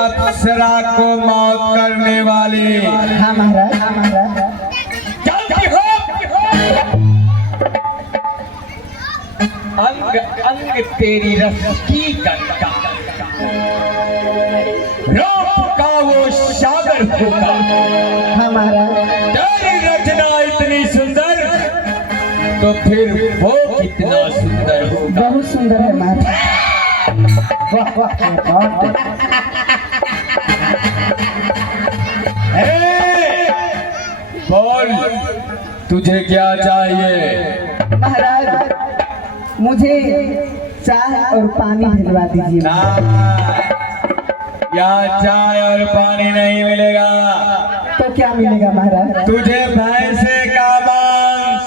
अप्सरा को मौत करने वाली अंग अंग तेरी रस की गंगा, रूप का वो सागर होगा हमारा। तेरी रचना इतनी सुंदर तो फिर वो कितना सुंदर होगा। बहुत सुंदर है माता। वाह वाह। बोल तुझे क्या चाहिए? महाराज मुझे चाय और पानी भिजवा दीजिए। यहाँ चाय और पानी नहीं मिलेगा। तो क्या मिलेगा महाराज? तुझे भैंसे का मांस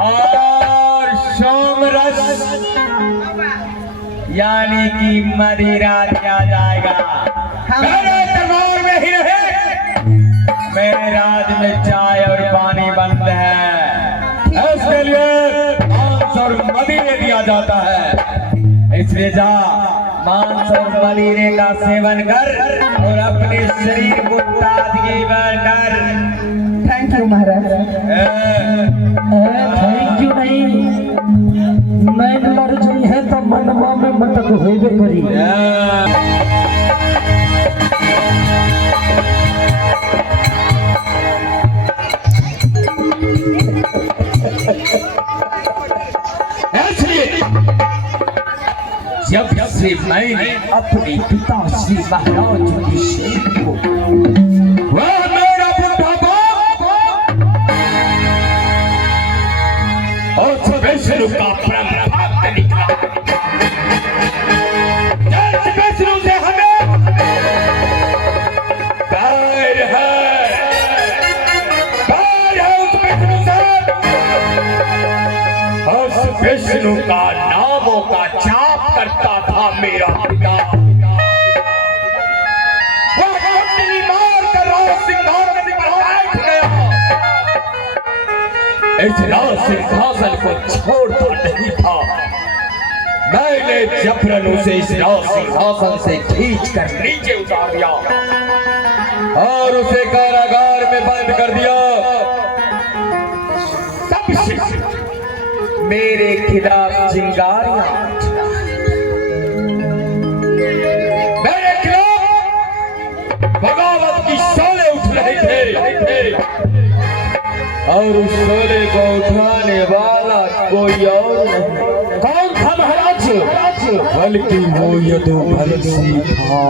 और सोमरस यानी कि मदिरा दिया जाएगा। मेरे दरबार में ही रहे, मेरे राज में चाय और पानी बंद है, उसके लिए मांस और मदिरे दिया जाता है। इसलिए जा मांस और मदिरे का सेवन कर और अपने शरीर को ताजगी कर। Thank you Maharaj. Thank you नहीं, नैन लड़ जाई है तो मनवा में मटक होइबे करी। जब से मैंने अपने पिता श्री महाराज अभिषेक को वह मेरा बुढ़ा बाप और वैष्णु का परम भक्त निकला। वैष्णु से हमें प्यार है उस वैष्णु से। उस वैष्णु का नामों का जाप करता था मेरा पिता। वह कुंडली मार कर राज सिंहासन पर बैठ गया। इस राज सिंहासन को छोड़ता नहीं था। मैंने जबरन उसे इस राज सिंहासन से खींच कर नीचे उतार दिया और उसे कारागार में बंद कर दिया। तब से मेरे खिलाफ चिंगारियां, मेरे खिलाफ बगावत की शोले उठ रहे थे और उस शोले को उठाने वाला कोई और नहीं। कौन था महाराज? बल्कि वो यदुवंशी था।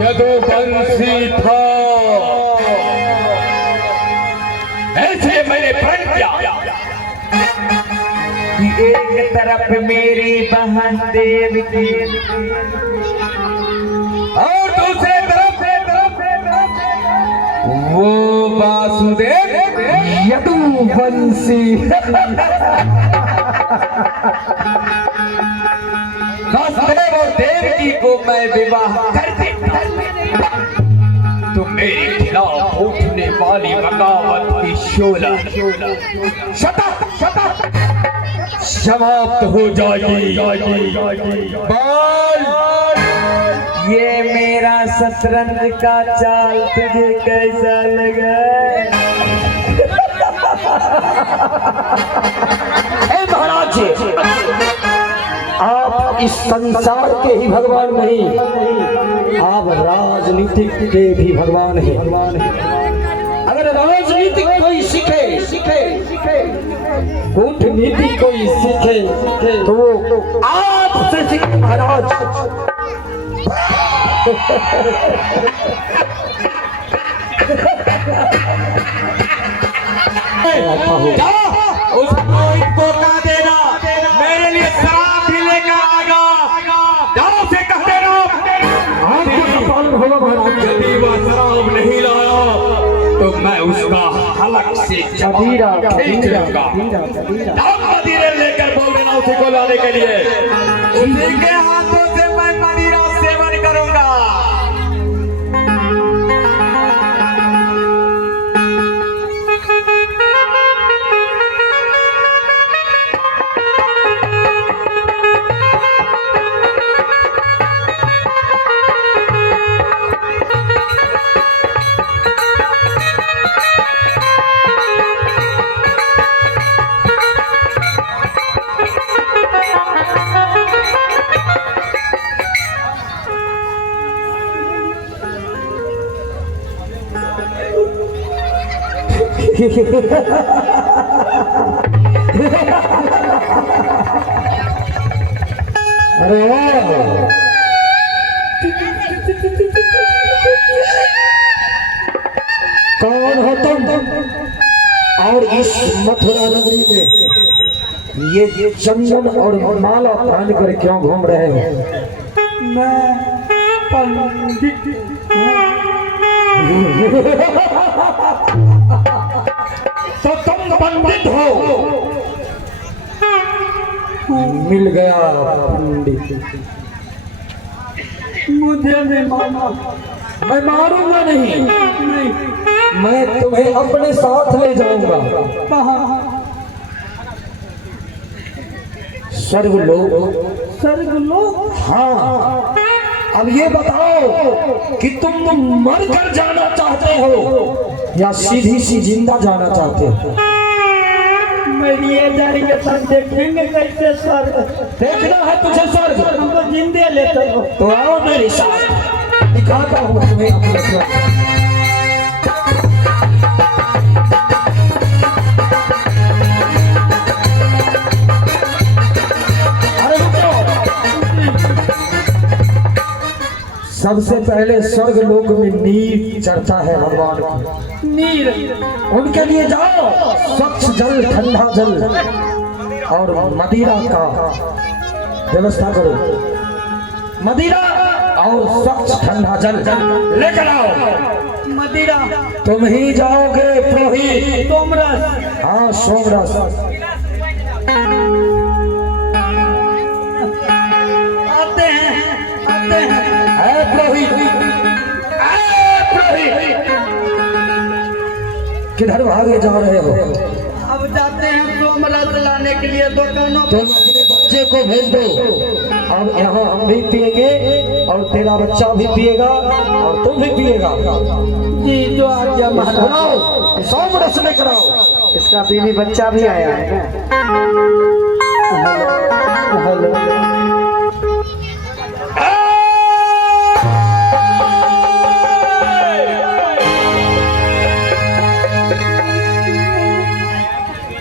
यदुवंशी था। ऐसे मैंने प्रण किया कि एक तरफ मेरी बहन देवकी और दूसरे तरफ वो वासुदेव यदुवंशी। वसुदेव और देवकी को मैं विवाह कर देता, तो मेरे खिलाफ उठने वाली बगावत की शोला समाप्त हो जाएगी। बोल, ये मेरा शतरंज का चाल तुझे कैसा लगा? महाराज जी, आप इस संसार के ही भगवान नहीं, आप राजनीतिक के भी भगवान हैं। अगर राजनीतिक कोई सीखे, कूटनीति कोई सीखे तो आपसे सीखे महाराज। उस रोहित को कह देना मेरे लिए शराब भी लेकर आएगा। जाओ से कह देना यदि वह शराब नहीं लाया तो मैं उसका हलक से मदिरा खींच लूंगा। मदिरा लेकर बोल देना उसी को लाने के लिए। उसी के हाथों से मैं मदिरा सेवन करूंगा। अरे कौन हो तुम और इस मथुरा नगरी में ये चंदन और माला पहन कर क्यों घूम रहे हो? मैं पंडित तो तुम पंडित हो? मिल गया पंडित। मुझे नहीं माना। मैं मारूंगा नहीं, मैं तुम्हें अपने साथ ले जाऊंगा। कहाँ? स्वर्गलोक। स्वर्गलोक? हाँ। अब ये बताओ कि तुम मर कर जाना चाहते हो या सीधी सी जिंदा जाना चाहते हो? मेरी ये जारी के सर देखेंगे कैसे सर? देखना है तुझे स्वर्ग? हमको जिंदे लेते हो तो आओ मेरे साथ, दिखाता हूँ तुम्हें अपने स्वर्ग। अरे रुको, सबसे पहले स्वर्ग लोक में नीर चढ़ता है भगवान की। नीर? उनके लिए जाओ, स्वच्छ जल, ठंडा जल और मदिरा का व्यवस्था करो। मदिरा और स्वच्छ ठंडा जल लेकर आओ। मदिरा? तुम ही जाओगे पुरोहित। सोमरस? हाँ, सोमरस। आते हैं। ऐ पुरोहित, किधर भागे जा रहे हो? अब जाते हैं सोमरस लाने के लिए दुकानों तुम अपने बच्चे को भेज दो। अब यहाँ हम भी पिएंगे और तेरा बच्चा भी पिएगा और तुम भी पिएगा। जी जो आज्ञा महाराज। सोमरस लेकर आओ। इसका बीवी बच्चा भी आया है ना? हेलो।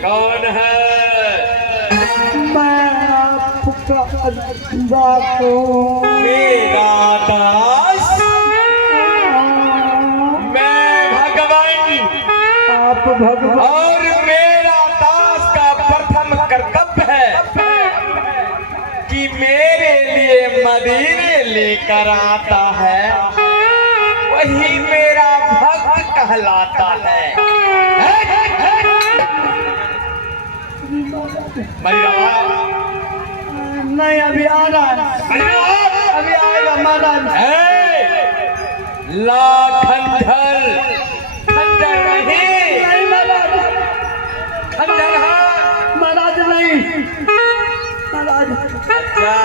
कौन है? मैं आपका दास हूँ। मेरा दास? मैं भगवान। आप भगवान? और मेरा दास का प्रथम कर्तव्य है कि मेरे लिए मदीने लेकर आता है, वही मेरा भक्त कहलाता है। मदिरा नहीं अभी आ रहा है, अभी आएगा महाराज। ला खंजर खंजर नहीं नहीं महाराज, खंजर है महाराज नहीं महाराज। अच्छा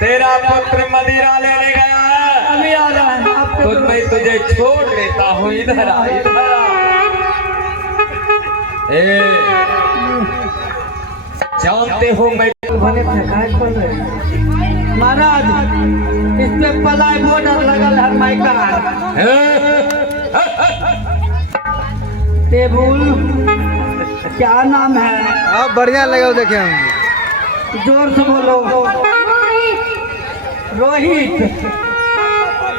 तेरा पुत्र मदिरा लेने गया है, अभी आ रहा है आपको। तो मैं तुझे छोड़ देता हूँ, इधर आ इधर आ। जानते हो मैं महाराज इस पे पलाय बॉर्डर लगल है माइका टेबुल क्या नाम है? आप बढ़िया लगे देखे हम। जोर से बोलो। रोहित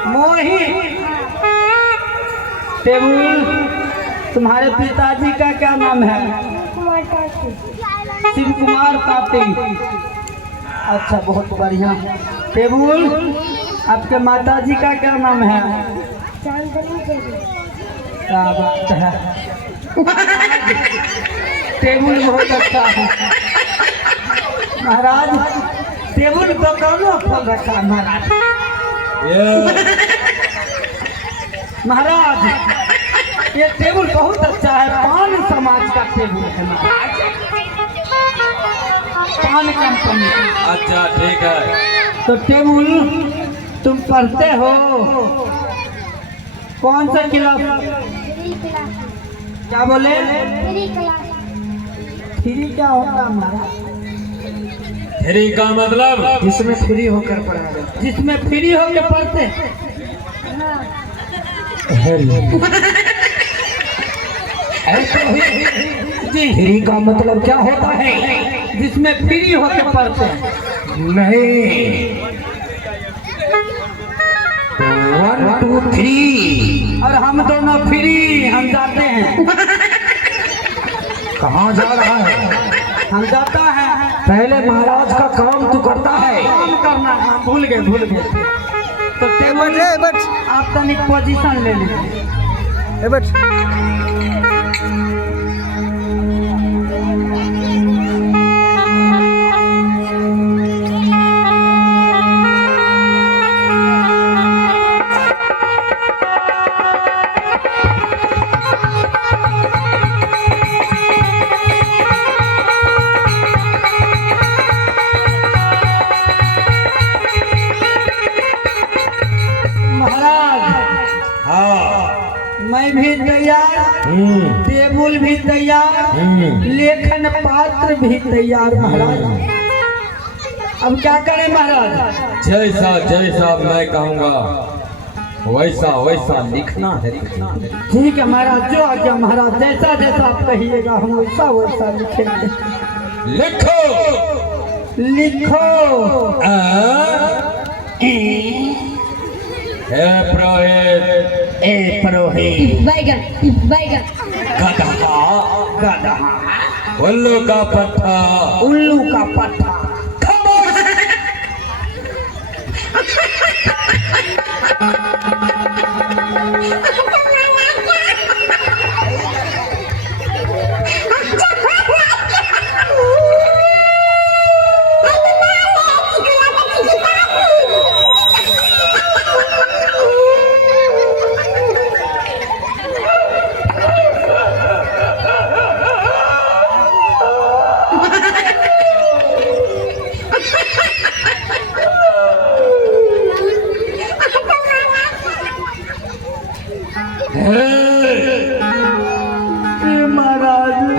मोहित। टेबुल तुम्हारे पिताजी का क्या नाम है? शिव कुमार पाटी। अच्छा बहुत बढ़िया। टेबुल आपके माताजी का क्या नाम है? क्या बात है। टेबुल बहुत अच्छा है महाराज। टेबुल दुकानों खोल रखा है महाराज। महाराज ये टेबुल बहुत अच्छा है, पान समाज का टेबुल है महाराज, पान कंपनी। अच्छा ठीक है। तो टेबुल तुम पढ़ते हो कौन सा क्लास? क्या बोले? फ्री क्या होता है महाराज? फ्री का मतलब जिसमें फ्री होकर पढ़ा रहे। जिसमें फ्री होकर पढ़ते जी। फ्री का मतलब क्या होता है? जिसमें फ्री होकर पढ़ते हैं। नहीं 1 2 3। और हम दोनों फ्री हम जाते हैं। कहाँ जा रहा है? हम जाता है पहले महाराज का काम तू करता है। काम करना। हाँ, भूल गए तो टेबल आप तनिक पोजीशन ले लीजिए। मैं भी तैयार, टेबुल भी तैयार, लेखन पात्र भी तैयार महाराज। अब क्या करें महाराज? जैसा जैसा मैं कहूँगा वैसा वैसा लिखना है। ठीक है महाराज, जो आज्ञा महाराज। जैसा जैसा आप कहिएगा हम वैसा वैसा लिखेंगे। लिखो लिखो। हे पुरोहित, ए पुरोहित। बैगन बैगन गधा गधा उल्लू का पट्टा उल्लू का पट्टा।